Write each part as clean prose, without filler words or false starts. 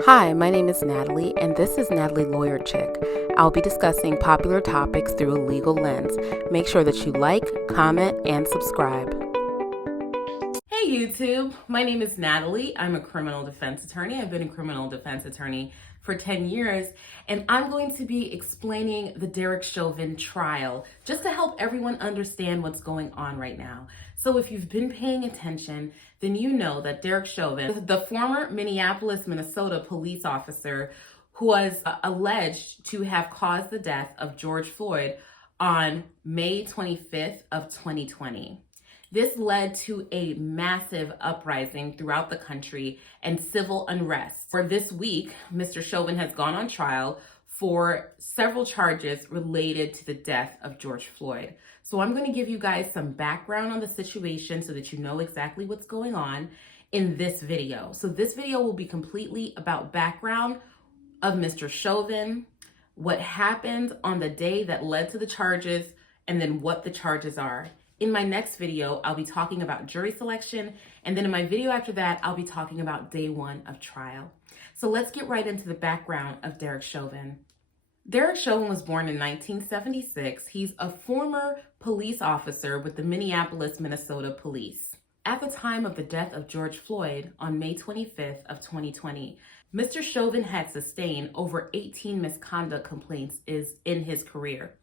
Hi, my name is Natalie, and this is Natalie Lawyer Chick. I'll be discussing popular topics through a legal lens. Make sure that you like, comment, and subscribe. Hey YouTube, my name is Natalie. I'm a criminal defense attorney. I've been a criminal defense attorney for 10 years, and I'm going to be explaining the Derek Chauvin trial just to help everyone understand what's going on right now. So if you've been paying attention, then you know that Derek Chauvin, the former Minneapolis, Minnesota police officer who was alleged to have caused the death of George Floyd on May 25th of 2020. This led to a massive uprising throughout the country and civil unrest. For this week, Mr. Chauvin has gone on trial for several charges related to the death of George Floyd. So I'm going to give you guys some background on the situation so that you know exactly what's going on in this video. So this video will be completely about background of Mr. Chauvin, what happened on the day that led to the charges, and then what the charges are. In my next video, I'll be talking about jury selection, and then in my video after that, I'll be talking about day one of trial. So let's get right into the background of Derek Chauvin. Derek Chauvin was born in 1976. He's a former police officer with the Minneapolis, Minnesota Police. At the time of the death of George Floyd on May 25th of 2020, Mr. Chauvin had sustained over 18 misconduct complaints in his career.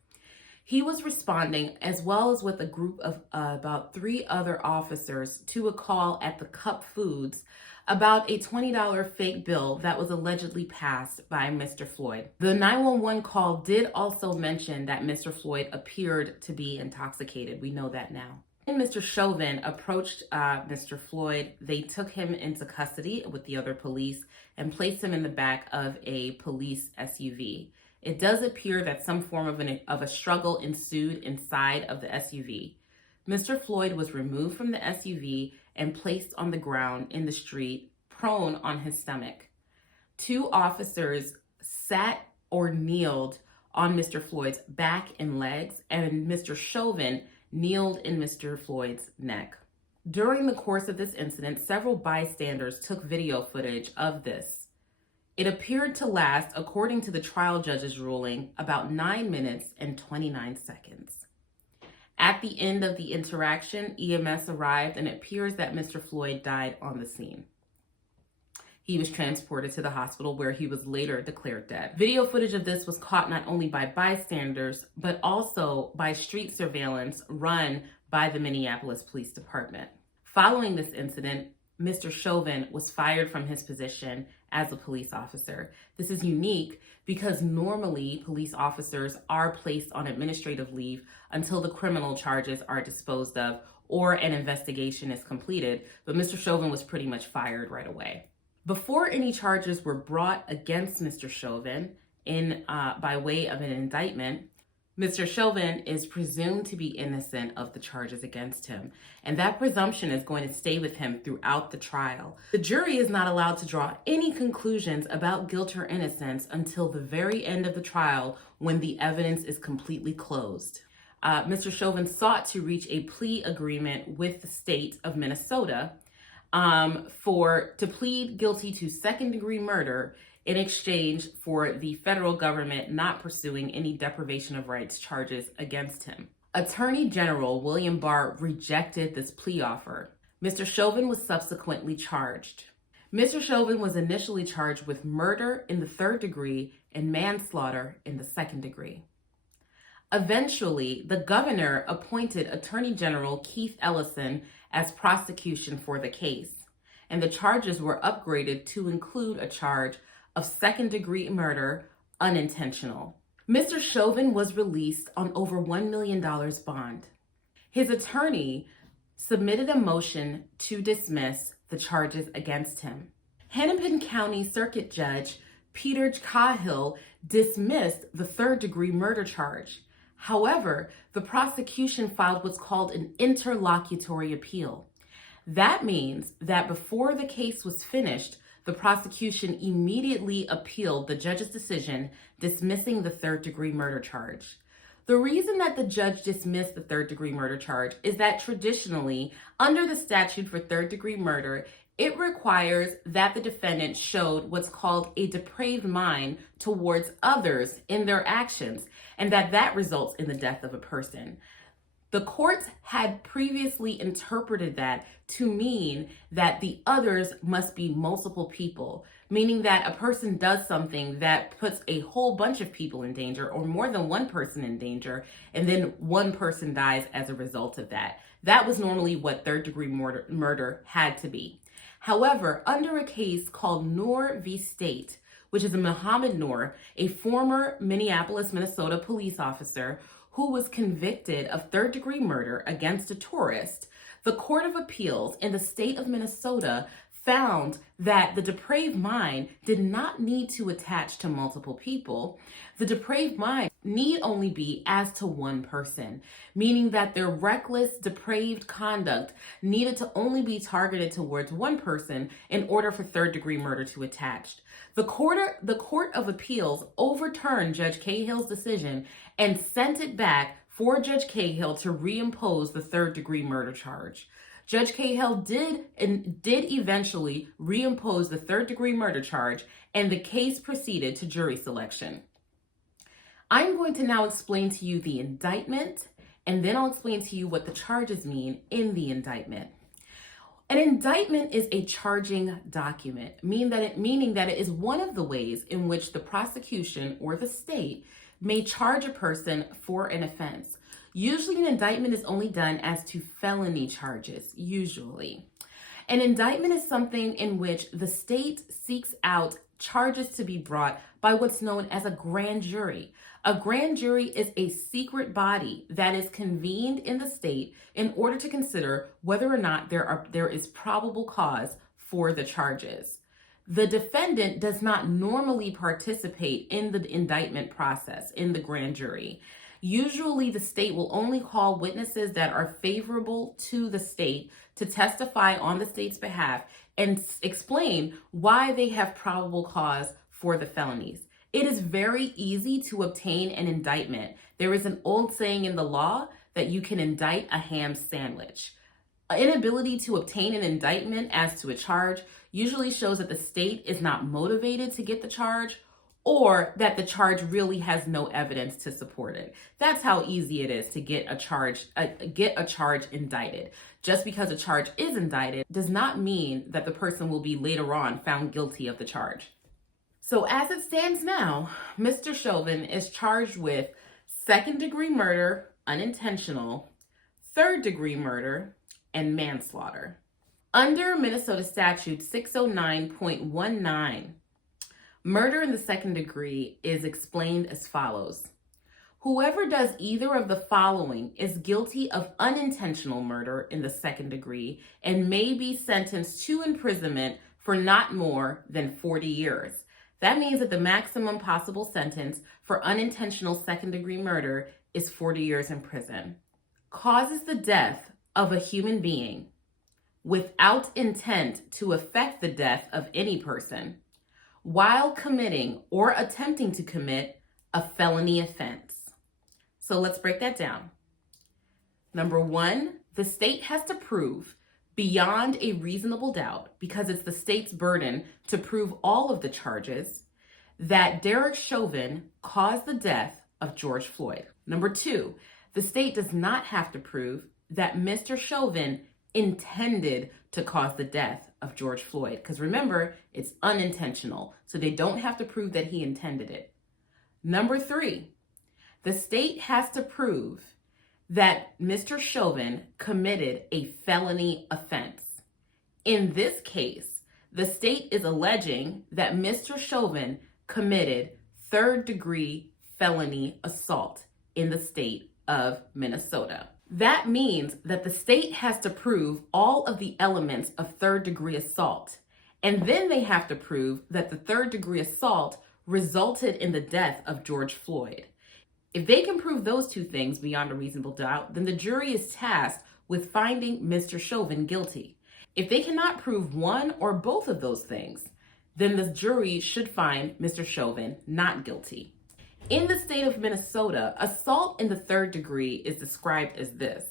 He was responding, as well as with a group of about 3 other officers, to a call at the Cup Foods about a $20 fake bill that was allegedly passed by Mr. Floyd. The 911 call did also mention that Mr. Floyd appeared to be intoxicated. We know that now. When Mr. Chauvin approached Mr. Floyd, they took him into custody with the other police and placed him in the back of a police SUV. It does appear that some form of a struggle ensued inside of the SUV. Mr. Floyd was removed from the SUV and placed on the ground in the street, prone on his stomach. 2 officers sat or kneeled on Mr. Floyd's back and legs, and Mr. Chauvin kneeled in Mr. Floyd's neck. During the course of this incident, several bystanders took video footage of this. It appeared to last, according to the trial judge's ruling, about 9 minutes and 29 seconds. At the end of the interaction, EMS arrived, and it appears that Mr. Floyd died on the scene. He was transported to the hospital, where he was later declared dead. Video footage of this was caught not only by bystanders, but also by street surveillance run by the Minneapolis Police Department. Following this incident, Mr. Chauvin was fired from his position as a police officer. This is unique because normally police officers are placed on administrative leave until the criminal charges are disposed of or an investigation is completed, but Mr. Chauvin was pretty much fired right away. Before any charges were brought against Mr. Chauvin by way of an indictment, Mr. Chauvin is presumed to be innocent of the charges against him, and that presumption is going to stay with him throughout the trial. The jury is not allowed to draw any conclusions about guilt or innocence until the very end of the trial, when the evidence is completely closed. Mr. Chauvin sought to reach a plea agreement with the state of Minnesota to plead guilty to second-degree murder in exchange for the federal government not pursuing any deprivation of rights charges against him. Attorney General William Barr rejected this plea offer. Mr. Chauvin was subsequently charged. Mr. Chauvin was initially charged with murder in the 3rd degree and manslaughter in the 2nd degree. Eventually, the governor appointed Attorney General Keith Ellison as prosecution for the case, and the charges were upgraded to include a charge of second-degree murder, unintentional. Mr. Chauvin was released on over $1 million bond. His attorney submitted a motion to dismiss the charges against him. Hennepin County Circuit Judge Peter Cahill dismissed the 3rd-degree murder charge. However, the prosecution filed what's called an interlocutory appeal. That means that before the case was finished, the prosecution immediately appealed the judge's decision dismissing the 3rd-degree murder charge. The reason that the judge dismissed the 3rd-degree murder charge is that traditionally, under the statute for 3rd-degree murder, It requires that the defendant showed what's called a depraved mind towards others in their actions, and that results in the death of a person. The courts had previously interpreted that to mean that the others must be multiple people, meaning that a person does something that puts a whole bunch of people in danger or more than one person in danger, and then one person dies as a result of that. That was normally what third-degree murder had to be. However, under a case called Noor v. State, which is a Muhammad Noor, a former Minneapolis, Minnesota police officer who was convicted of third-degree murder against a tourist, the Court of Appeals in the state of Minnesota found that the depraved mind did not need to attach to multiple people. The depraved mind need only be as to one person, meaning that their reckless, depraved conduct needed to only be targeted towards one person in order for third-degree murder to attach. The Court of Appeals overturned Judge Cahill's decision and sent it back for Judge Cahill to reimpose the third-degree murder charge. Judge Cahill did eventually reimpose the third-degree murder charge, and the case proceeded to jury selection. I'm going to now explain to you the indictment, and then I'll explain to you what the charges mean in the indictment. An indictment is a charging document, meaning that it is one of the ways in which the prosecution or the state may charge a person for an offense. Usually an indictment is only done as to felony charges, usually. An indictment is something in which the state seeks out charges to be brought by what's known as a grand jury. A grand jury is a secret body that is convened in the state in order to consider whether or not there is probable cause for the charges. The defendant does not normally participate in the indictment process in the grand jury. Usually the state will only call witnesses that are favorable to the state to testify on the state's behalf and explain why they have probable cause for the felonies. It is very easy to obtain an indictment. There is an old saying in the law that you can indict a ham sandwich. Inability to obtain an indictment as to a charge usually shows that the state is not motivated to get the charge, or that the charge really has no evidence to support it. That's how easy it is to get a charge indicted. Just because a charge is indicted does not mean that the person will be later on found guilty of the charge. So as it stands now, Mr. Chauvin is charged with second-degree murder, unintentional, third-degree murder, and manslaughter. Under Minnesota Statute 609.19, murder in the second degree is explained as follows. Whoever does either of the following is guilty of unintentional murder in the second degree and may be sentenced to imprisonment for not more than 40 years. That means that the maximum possible sentence for unintentional second-degree murder is 40 years in prison. Causes the death of a human being without intent to affect the death of any person while committing or attempting to commit a felony offense. So let's break that down. Number one, the state has to prove beyond a reasonable doubt, because it's the state's burden to prove all of the charges, that Derek Chauvin caused the death of George Floyd. Number two, the state does not have to prove that Mr. Chauvin intended to cause the death of George Floyd, because remember, it's unintentional, so they don't have to prove that he intended it. Number three, the state has to prove that Mr. Chauvin committed a felony offense. In this case, the state is alleging that Mr. Chauvin committed third-degree felony assault in the state of Minnesota. That means that the state has to prove all of the elements of third-degree assault, and then they have to prove that the third-degree assault resulted in the death of George Floyd. If they can prove those two things beyond a reasonable doubt, then the jury is tasked with finding Mr. Chauvin guilty. If they cannot prove one or both of those things, then the jury should find Mr. Chauvin not guilty. In the state of Minnesota, assault in the third degree is described as this.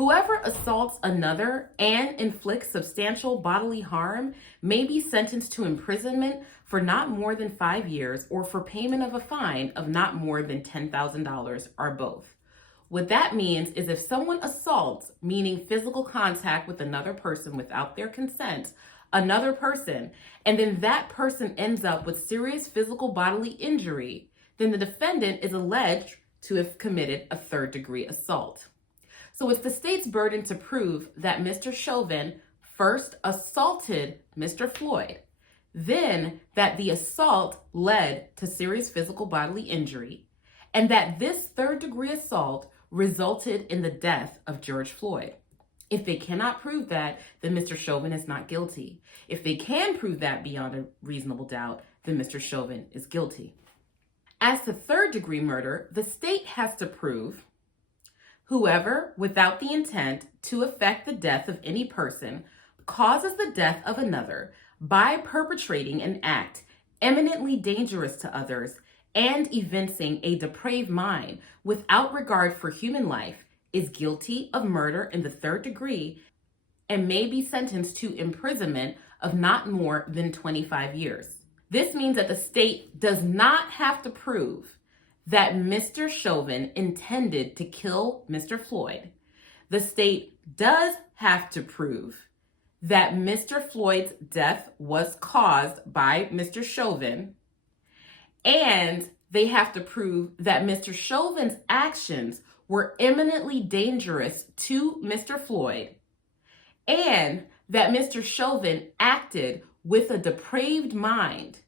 Whoever assaults another and inflicts substantial bodily harm may be sentenced to imprisonment for not more than 5 years or for payment of a fine of not more than $10,000 or both. What that means is if someone assaults, meaning physical contact with another person without their consent, another person, and then that person ends up with serious physical bodily injury, then the defendant is alleged to have committed a third-degree assault. So it's the state's burden to prove that Mr. Chauvin first assaulted Mr. Floyd, then that the assault led to serious physical bodily injury, and that this third-degree assault resulted in the death of George Floyd. If they cannot prove that, then Mr. Chauvin is not guilty. If they can prove that beyond a reasonable doubt, then Mr. Chauvin is guilty. As to third-degree murder, the state has to prove whoever, without the intent to effect the death of any person, causes the death of another by perpetrating an act eminently dangerous to others and evincing a depraved mind without regard for human life, is guilty of murder in the third degree and may be sentenced to imprisonment of not more than 25 years. This means that the state does not have to prove that Mr. Chauvin intended to kill Mr. Floyd. The state does have to prove that Mr. Floyd's death was caused by Mr. Chauvin, and they have to prove that Mr. Chauvin's actions were eminently dangerous to Mr. Floyd, and that Mr. Chauvin acted with a depraved mind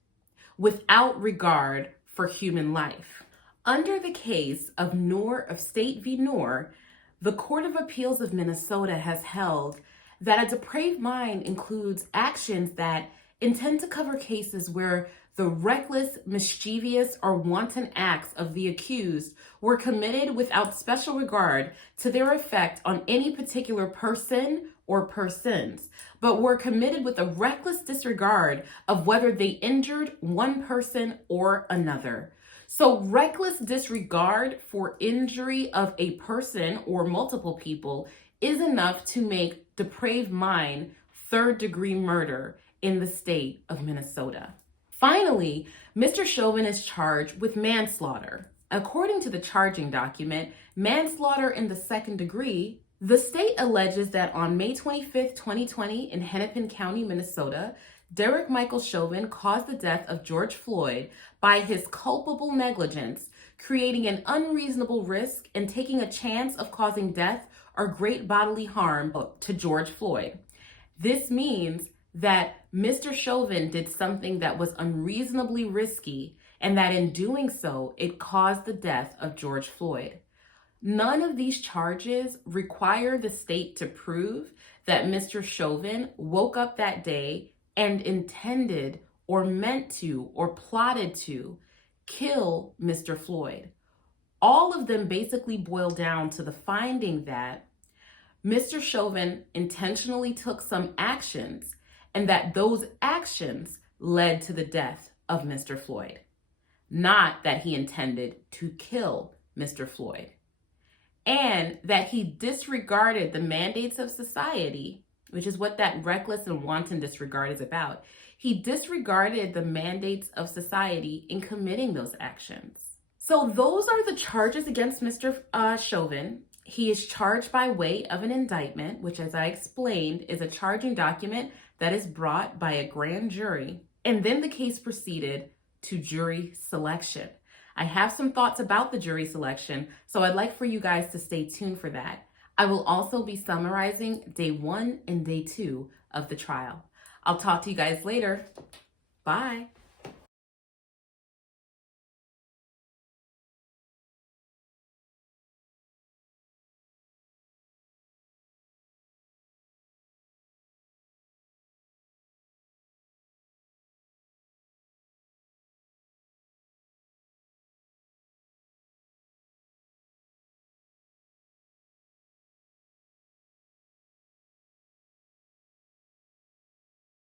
without regard for human life. Under the case of Noor of State v. Noor, the Court of Appeals of Minnesota has held that a depraved mind includes actions that intend to cover cases where the reckless, mischievous, or wanton acts of the accused were committed without special regard to their effect on any particular person or persons, but were committed with a reckless disregard of whether they injured one person or another. So reckless disregard for injury of a person or multiple people is enough to make depraved mind third-degree murder in the state of Minnesota. Finally, Mr. Chauvin is charged with manslaughter. According to the charging document, manslaughter in the second degree, the state alleges that on May 25th, 2020 in Hennepin County, Minnesota, Derek Michael Chauvin caused the death of George Floyd by his culpable negligence, creating an unreasonable risk and taking a chance of causing death or great bodily harm to George Floyd. This means that Mr. Chauvin did something that was unreasonably risky, and that in doing so, it caused the death of George Floyd. None of these charges require the state to prove that Mr. Chauvin woke up that day and intended or meant to or plotted to kill Mr. Floyd. All of them basically boil down to the finding that Mr. Chauvin intentionally took some actions and that those actions led to the death of Mr. Floyd, not that he intended to kill Mr. Floyd, and that he disregarded the mandates of society, which is what that reckless and wanton disregard is about. He disregarded the mandates of society in committing those actions. So those are the charges against Mr. Chauvin. He is charged by way of an indictment, which, as I explained, is a charging document that is brought by a grand jury, and then the case proceeded to jury selection. I have some thoughts about the jury selection, so I'd like for you guys to stay tuned for that. I will also be summarizing day 1 and day 2 of the trial. I'll talk to you guys later. Bye.